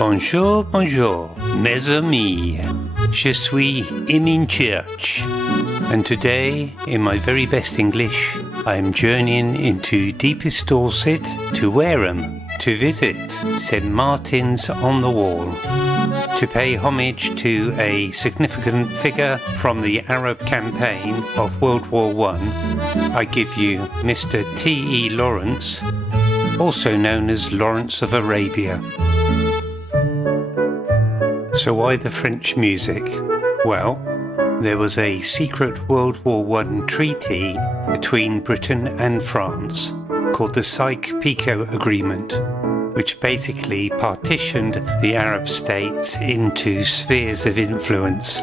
Bonjour, bonjour, mes amis. Je suis in church, and today, in my very best English, I am journeying into deepest Dorset to Wareham to visit St Martin's on the Wall, to pay homage to a significant figure from the Arab campaign of World War I give you Mr. T.E. Lawrence, also known as Lawrence of Arabia. So why the French music? Well, there was a secret World War I treaty between Britain and France called the Sykes-Picot Agreement, which basically partitioned the Arab states into spheres of influence.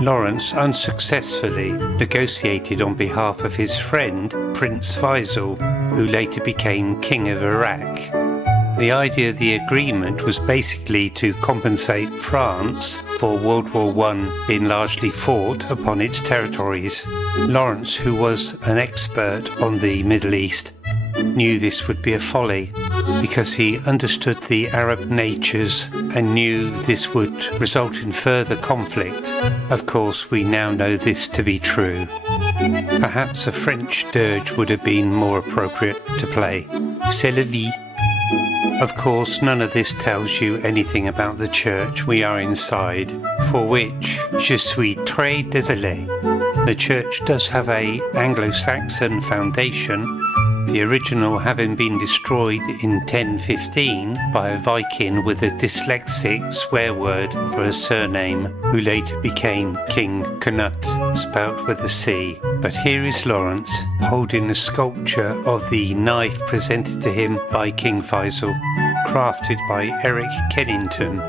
Lawrence unsuccessfully negotiated on behalf of his friend Prince Faisal, who later became King of Iraq. The idea of the agreement was basically to compensate France for World War I being largely fought upon its territories. Lawrence, who was an expert on the Middle East, knew this would be a folly because he understood the Arab natures and knew this would result in further conflict. Of course, we now know this to be true. Perhaps a French dirge would have been more appropriate to play. C'est la vie. Of course, none of this tells you anything about the church we are inside, for which je suis très désolé. The church does have an Anglo-Saxon foundation, the original having been destroyed in 1015 by a Viking with a dyslexic swear word for a surname, who later became King Canute, spelt with a C. But here is Lawrence holding a sculpture of the knife presented to him by King Faisal, crafted by Eric Kennington.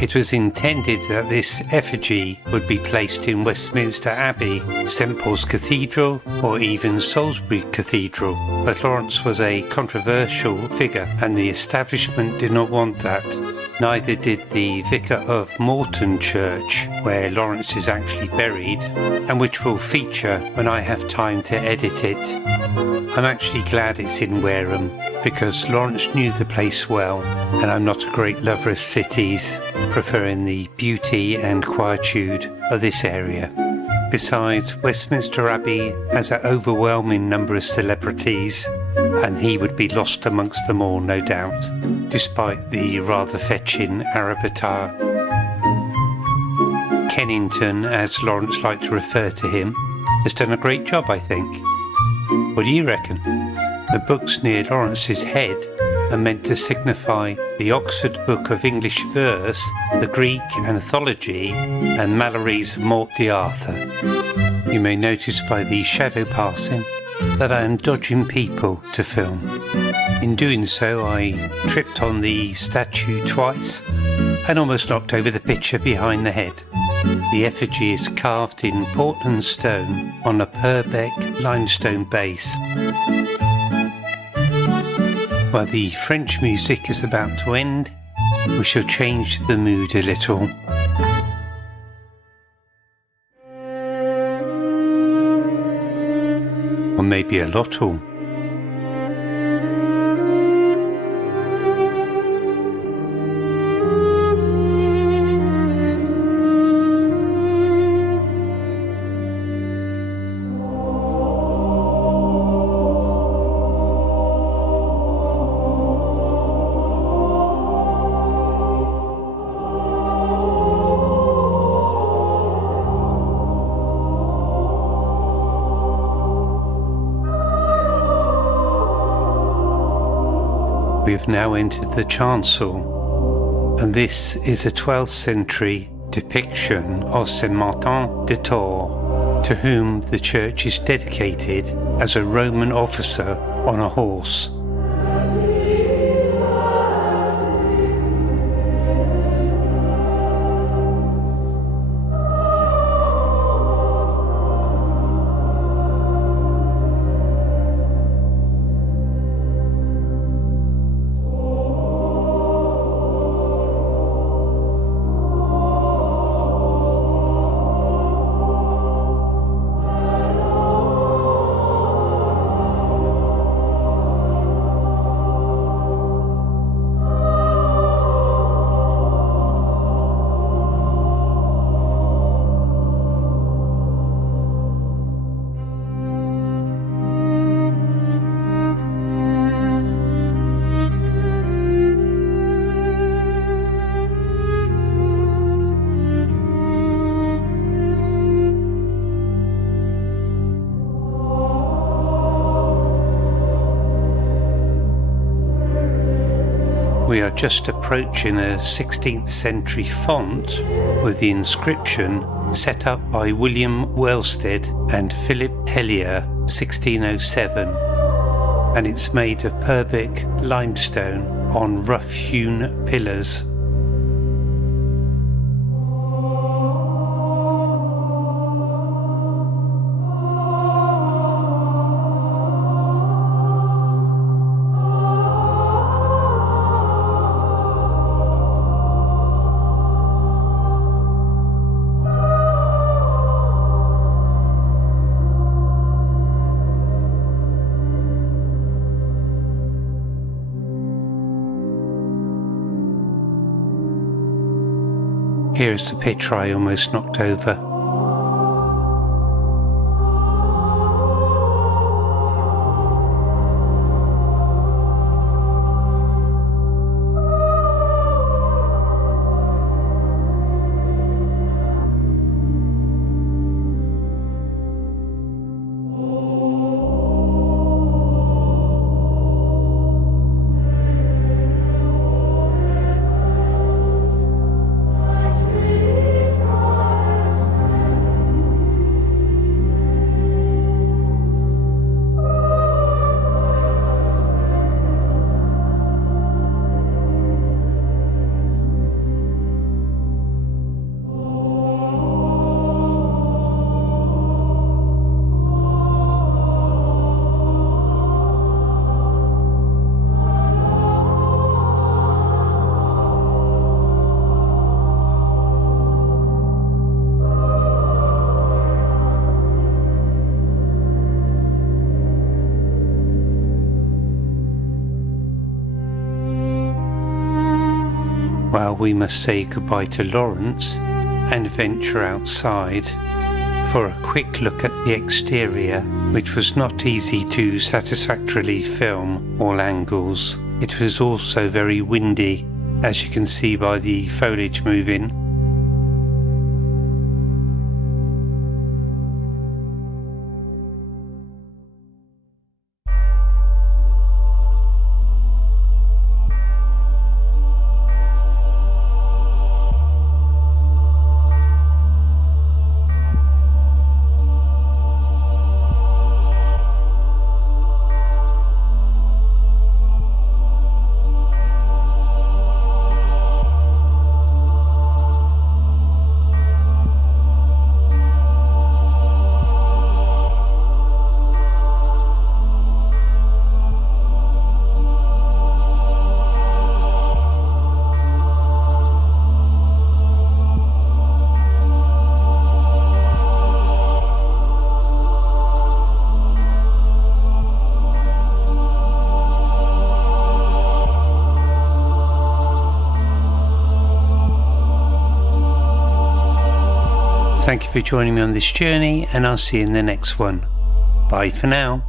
It was intended that this effigy would be placed in Westminster Abbey, St Paul's Cathedral, or even Salisbury Cathedral, but Lawrence was a controversial figure and the establishment did not want that. Neither did the Vicar of Morton Church, where Lawrence is actually buried, and which will feature when I have time to edit it. I'm actually glad it's in Wareham, because Lawrence knew the place well, and I'm not a great lover of cities, preferring the beauty and quietude of this area. Besides, Westminster Abbey has an overwhelming number of celebrities, and he would be lost amongst them all, no doubt, despite the rather fetching Arab attire. Kennington, as Lawrence liked to refer to him, has done a great job, I think. What do you reckon? The books near Lawrence's head are meant to signify the Oxford Book of English Verse, the Greek Anthology, and Mallory's Morte d'Arthur. You may notice by the shadow passing that I am dodging people to film. In doing so, I tripped on the statue twice and almost knocked over the picture behind the head. The effigy is carved in Portland stone on a Purbeck limestone base. While the French music is about to end, we shall change the mood a little. Or maybe a lot all. We have now entered the chancel, and this is a 12th century depiction of Saint Martin de Tours, to whom the church is dedicated as a Roman officer on a horse. We are just approaching a 16th century font with the inscription set up by William Wellstead and Philip Hellier, 1607, and it's made of Purbeck limestone on rough-hewn pillars. Here's the picture I almost knocked over. Well, we must say goodbye to Lawrence and venture outside for a quick look at the exterior, which was not easy to satisfactorily film all angles. It was also very windy, as you can see by the foliage moving. Thank you for joining me on this journey, and I'll see you in the next one. Bye for now.